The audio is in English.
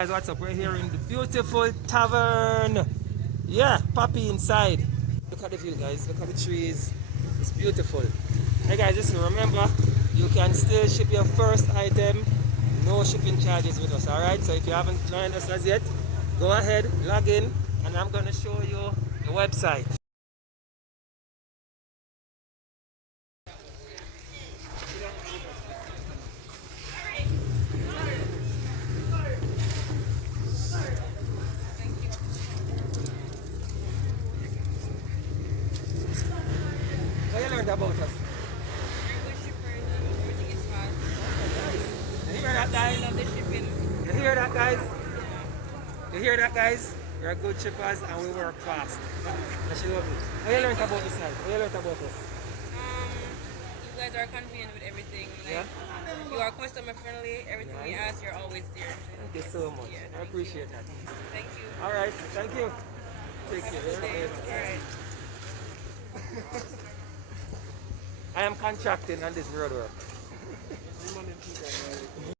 Guys, what's up? We're here in the beautiful tavern. Yeah, Poppy inside. Look at the view, guys. Look at the trees. It's beautiful. Hey guys, just remember, you can still ship your first item. No shipping charges with us, alright? So if you haven't joined us as yet, go ahead, log in, and I'm gonna show you the website. What you learned about us? You hear that, guys? You hear that, guys? You hear that, guys? We're good shippers and we work fast. That's lovely. What you learned about this guys? What you learned about us? You guys are convenient with everything. Like, Yeah? you are customer friendly. Everything we ask, you're always there. Thank you so much. Yeah, I appreciate that. Thank you. Alright, thank you. Take Have a care. good day. Alright. I am contracting on this road work.